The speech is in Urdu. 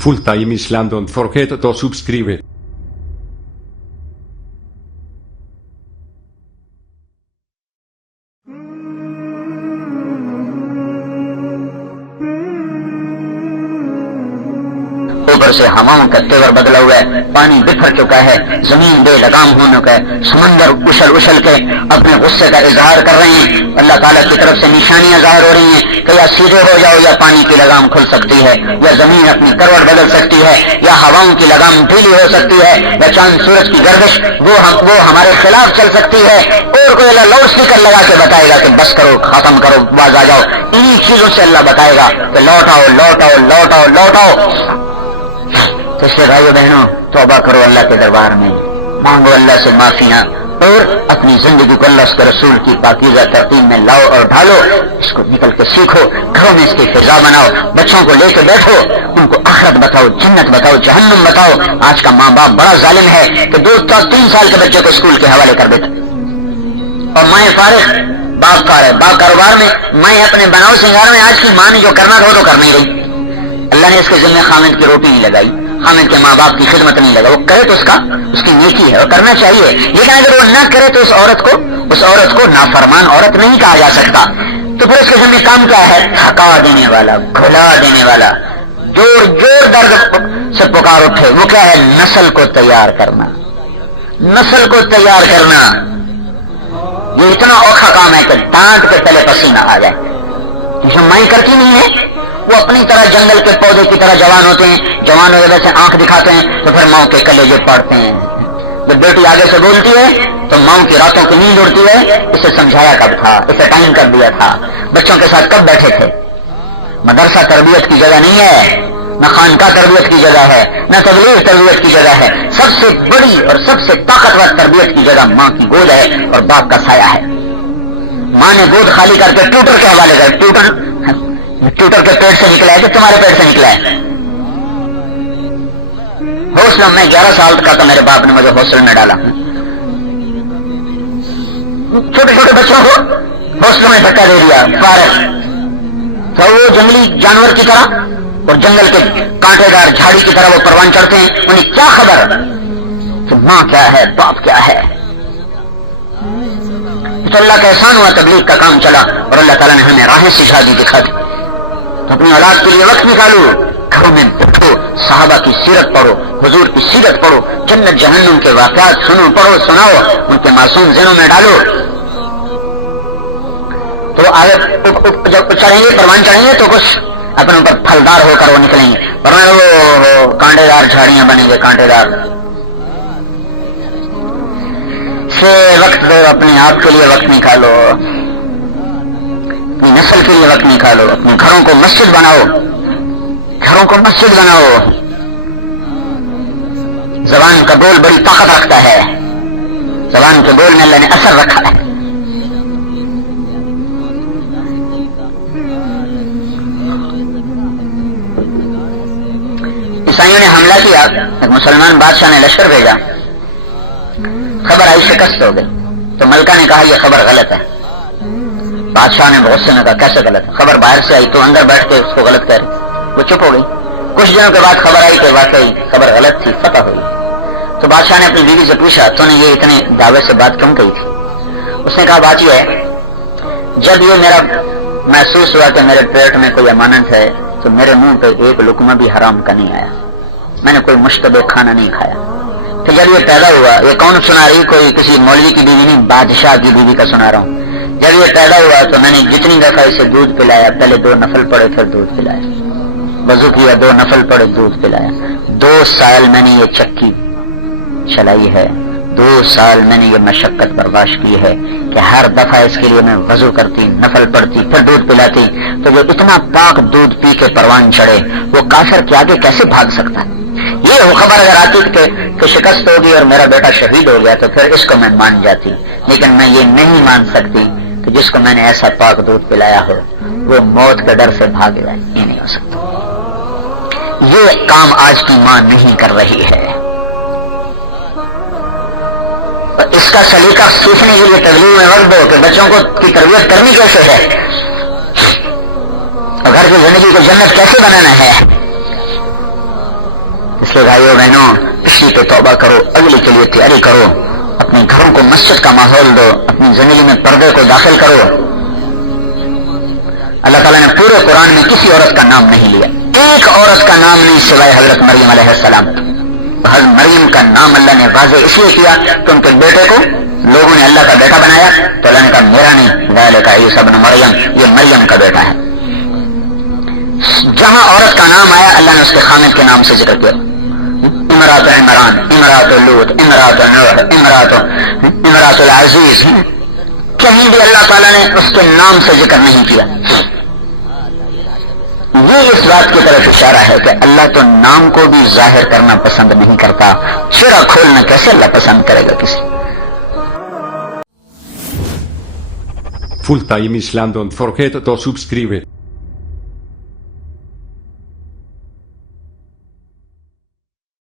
Full Time Islam, don't forget to subscribe. اوپر سے ہواؤں کا تیور بدلا ہوا ہے، پانی بکھر چکا ہے، زمین بے لگام ہونے کا ہے، سمندر اچھل اچھل کے اپنے غصے کا اظہار کر رہے ہیں۔ اللہ تعالیٰ کی طرف سے نشانیاں ظاہر ہو رہی ہیں کہ یا سیدھے ہو جاؤ یا پانی کی لگام کھل سکتی ہے، یا زمین اپنی کروٹ بدل سکتی ہے، یا ہواؤں کی لگام ڈھیلی ہو سکتی ہے، یا چاند سورج کی گردش وہ ہمارے خلاف چل سکتی ہے، اور کوئی اللہ لاؤڈ اسپیکر لگا کے بتائے گا کہ بس کرو، ختم کرو، باز آ جاؤ۔ انہی چیزوں سے اللہ بتائے گا کہ لوٹ آؤ لوٹ آؤ لوٹ آؤ لوٹ آؤ۔ تو اس لیے بھائیو بہنوں، توبہ کرو اللہ کے دربار میں، مانگو اللہ سے معافیاں، اور اپنی زندگی کو اللہ کے رسول کی پاکیزہ ترتیب میں لاؤ اور ڈھالو، اس کو نکل کے سیکھو، گھروں میں اس کی فضا بناؤ، بچوں کو لے کے بیٹھو، ان کو آخرت بتاؤ، جنت بتاؤ، جہنم بتاؤ۔ آج کا ماں باپ بڑا ظالم ہے کہ 2-3 سال کے بچے کو اسکول کے حوالے کر دیتا، اور مائیں فارغ، باپ فارغ، باپ کاروبار میں، مائیں اپنے بناؤ سنگار میں۔ آج کی ماں نے جو کرنا تھا وہ تو کر نہیں رہی۔ اللہ نے اس کے ذمہ خامد کی روٹی نہیں لگائی، خامد کے ماں باپ کی خدمت نہیں لگا، وہ کرے تو اس کی نیکی ہے، وہ کرنا چاہیے، لیکن اگر وہ نہ کرے تو اس عورت کو نافرمان عورت نہیں کہا جا سکتا۔ تو پھر اس کے ذمہ کام کیا ہے؟ تھکا دینے والا، گھلا دینے والا، جوڑ درد سے پکار اٹھے، وہ کیا ہے؟ نسل کو تیار کرنا، نسل کو تیار کرنا۔ یہ اتنا اوکھا کام ہے کہ ڈانٹ کے تلے پسینہ آ جائے۔ جو مائیں کرتی نہیں ہے، وہ اپنی طرح جنگل کے پودے کی طرح جوان ہوتے ہیں، جوان ہونے ویسے آنکھ دکھاتے ہیں تو پھر ماؤں کے کلیجے پڑتے ہیں۔ جب بیٹی آگے سے بولتی ہے تو ماؤں کی راتوں کی نیند اڑتی ہے، اسے سمجھایا کب تھا، اسے ٹائم کر دیا تھا، بچوں کے ساتھ کب بیٹھے تھے۔ مدرسہ تربیت کی جگہ نہیں ہے، نہ خانقاہ تربیت کی جگہ ہے، نہ تبلیغ تربیت کی جگہ ہے۔ سب سے بڑی اور سب سے طاقتور تربیت کی جگہ ماں کی گود ہے اور باپ کا سایہ ہے۔ ماں نے گود خالی کر کے ٹیوٹر کے حوالے کر، ٹیوٹر کے پیٹ سے نکلا ہے کہ تمہارے پیٹ سے نکلا ہے؟ ہاسٹل میں 11 سال کا تھا، میرے باپ نے مجھے ہاسٹل میں ڈالا۔ چھوٹے چھوٹے بچوں کو ہاسٹل میں دھکا دے دیا، فارغ تو وہ جنگلی جانور کی طرح اور جنگل کے کانٹے دار جھاڑی کی طرح وہ پروان چڑھتے ہیں۔ انہیں کیا خبر کہ ماں کیا ہے، باپ کیا ہے۔ تو اللہ کا احسان ہوا، تبلیغ کا کام چلا اور اللہ تعالیٰ نے ہمیں راہیں سکھا دی، دکھا دی۔ تو اپنی اولاد کے لیے وقت نکالو، گھروں میں بیٹھو، صحابہ کی سیرت پڑھو، حضور کی سیرت پڑھو، جنت جہنم کے واقعات سنو، پڑھو، سناؤ، ان کے معصوم ذہنوں میں ڈالو۔ تو آگے جب چڑھیں گے، پروان چڑھیں گے تو کچھ اپنے اوپر پھلدار ہو کر وہ نکلیں گے، ورنہ وہ کانٹے دار جھاڑیاں بنیں گے، کانٹے دار۔ سے وقت دو، اپنے آپ کے لیے وقت نکالو، اپنی نسل کے لیے وقت نکالو، اپنے گھروں کو مسجد بناؤ، گھروں کو مسجد بناؤ۔ زبان کا بول بڑی طاقت رکھتا ہے، زبان کے بول میں اللہ نے اثر رکھا ہے۔ عیسائیوں نے حملہ کیا، ایک مسلمان بادشاہ نے لشکر بھیجا، خبر آئی شکست ہو گئی، تو ملکہ نے کہا یہ خبر غلط ہے۔ بادشاہ نے بہت سے نے کہا کیسے غلط ہے؟ خبر باہر سے آئی تو اندر بیٹھ کے اس کو غلط کہہ رہی، وہ چپ ہو گئی۔ کچھ دنوں کے بعد خبر آئی کہ واقعی خبر غلط تھی، فتح ہوئی۔ تو بادشاہ نے اپنی بیوی سے پوچھا تو نے یہ اتنے دعوے سے بات کیوں کہی تھی؟ اس نے کہا بات یہ ہے، جب یہ میرا محسوس ہوا کہ میرے پیٹ میں کوئی امانت ہے تو میرے منہ پہ ایک لقمہ بھی حرام کا نہیں آیا، میں نے کوئی مشتبہ کھانا نہیں کھایا۔ تو جب یہ پیدا ہوا، یہ کون سنا رہی؟ کوئی کسی مولوی کی بیوی نہیں، بادشاہ کی بیوی کا سنا رہا ہوں۔ جب یہ پیدا ہوا تو میں نے جتنی دفعہ اسے دودھ پلایا، پہلے 2 نفل پڑے پھر دودھ پلایا، وضو کیا، 2 نفل پڑے دودھ پلایا۔ 2 سال میں نے یہ چکی چلائی ہے، 2 سال میں نے یہ مشقت برداشت کی ہے کہ ہر دفعہ اس کے لیے میں وضو کرتی، نفل پڑھتی، پھر دودھ پلاتی۔ تو جو اتنا پاک دودھ پی کے پروان چڑھے وہ کافر کے آگے کیسے بھاگ سکتا ہے؟ یہ وہ خبر اگر آتی کہ شکست ہوگی اور میرا بیٹا شہید ہو گیا تو پھر اس کو میں مان جاتی، لیکن میں یہ نہیں مان سکتی کہ جس کو میں نے ایسا پاک دودھ پلایا ہو وہ موت کے ڈر سے بھاگ جائے، یہ نہیں ہو سکتا۔ یہ کام آج کی ماں نہیں کر رہی ہے۔ اس کا سلیقہ سیکھنے کے لیے تبلیغ میں وقت دو کہ بچوں کو کی تربیت کرنی کیسے ہے اور گھر کی زندگی کو جنت کیسے بنانا ہے۔ اس لیے بھائیو بہنوں پچھلی پہ توبہ کرو، اگلی کے لیے تیاری کرو، اپنے گھروں کو مسجد کا ماحول دو، اپنی زندگی میں پردے کو داخل کرو۔ اللہ تعالیٰ نے پورے قرآن میں کسی عورت کا نام نہیں لیا، ایک عورت کا نام نہیں سوائے حضرت مریم علیہ السلام۔ حضرت مریم کا نام اللہ نے واضح اس لیے کیا کہ ان کے بیٹے کو لوگوں نے اللہ کا بیٹا بنایا، تو اللہ نے کہا میرا نہیں، ذالک عیسی ابن مریم، یہ مریم کا بیٹا ہے۔ جہاں عورت کا نام آیا اللہ نے اس کے خامد کے نام سے ذکر کیا، امرات عمران، امرات لوط، امرات نوح، امرات العزیز، کہیں بھی اللہ تعالیٰ نے اس کے نام سے ذکر نہیں کیا۔ یہ اس بات کی طرف اشارہ ہے کہ اللہ تو نام کو بھی ظاہر کرنا پسند نہیں کرتا، چہرہ کھولنا کیسے اللہ پسند کرے گا کسی؟ Full Time Island, don't forget to subscribe.